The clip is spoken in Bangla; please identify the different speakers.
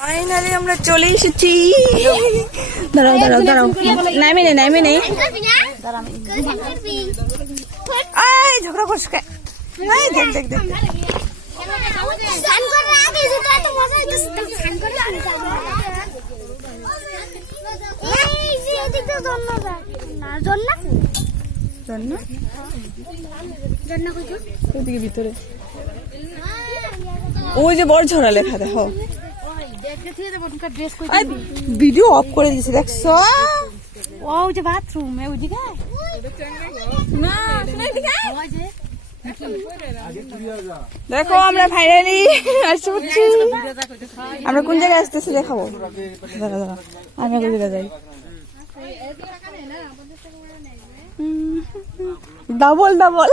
Speaker 1: ফাইনালি আমরা চলে এসেছি। দাঁড়াও দাঁড়াও দাঁড়াও। নামে নেই নামে নেই আয় ঝগড়া করছ কে? এই দেখ দেখ দেখ। ভিতরে। ওই যে বড় ঝরা লেখা দেখো। আয়, ভিডিও অফ করে দিয়েছি দেখছ?
Speaker 2: ও যে বাথরুম ওইদিকে
Speaker 1: না দেখো আমরা ফাইনালি আসতে পারছি আমরা কোন জায়গায় আসতেছি দেখাবো? দাঁড়া দাঁড়া আমি কোন জায়গায় যাই ডাবল ডাবল